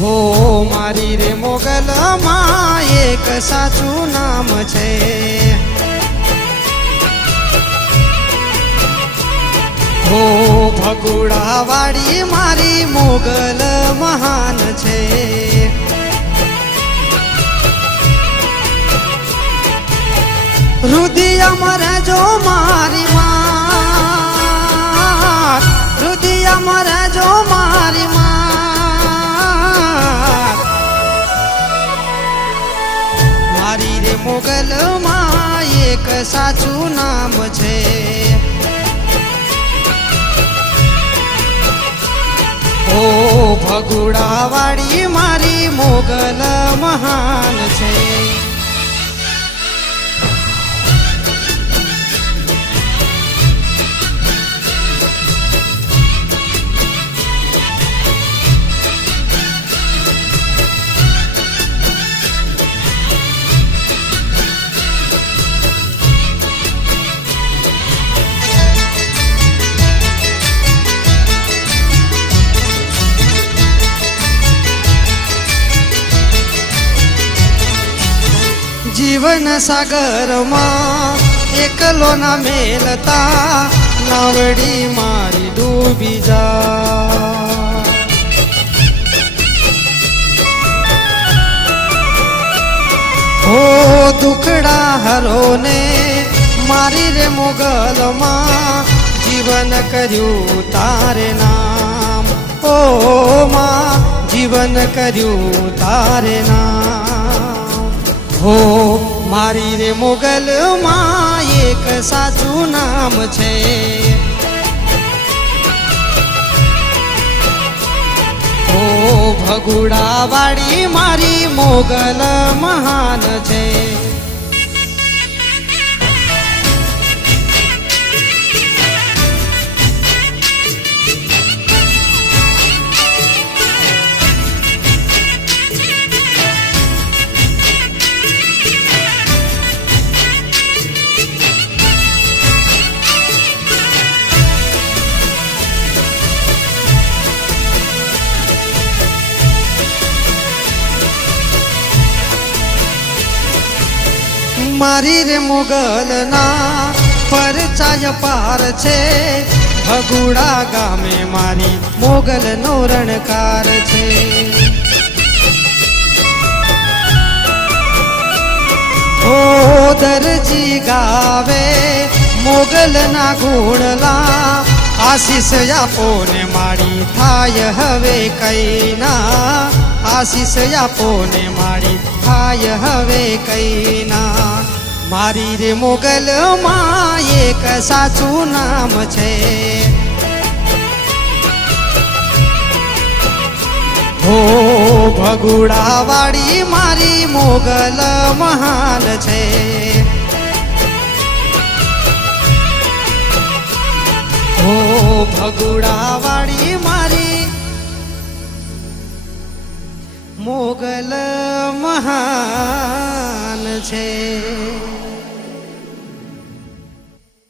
હો મારી રે મોગલમાં એક સાચું નામ છે. હો ભગુડા વાળી મારી મોગલ મહાન છે. રુદિયામાં રહેજો મારી માં, રુદિયામાં રહેજો મારી માં. મારી રે મોગલમાં એક સાચું નામ છે. ઓ ભગુડા વાળી મારી મોગલ મહાન છે. જીવન સાગરમાં એકલો ના મેલતા નાવડી મારી ડૂબી જા. હો દુખડા હરો ને મારી રે મોગલમાં જીવન કર્યું તારે નામ. ઓ માં જીવન કર્યું તારે નામ. હો મારી રે મોગલમાં એક સાચું નામ છે. હો ભગુડા વાળી મારી મોગલ મહાન છે. મારી રે મોગલના પરચાય પાર છે. ભગુડા ગામે મારી મોગલનો રણકાર છે. ઓ દરજી ગાવે મોગલના ગુણલા આશીષ આપો ને મારી થાય હવે કઈના. આશીષ આપો ને મારી થાય હવે કઈના. મારી રે મોગલમાં એક સાચું નામ છે. હો ભગુડા વાળી મારી મોગલ મહાન છે. હો ભગુડા વાળી મારી મોગલ મહાન છે.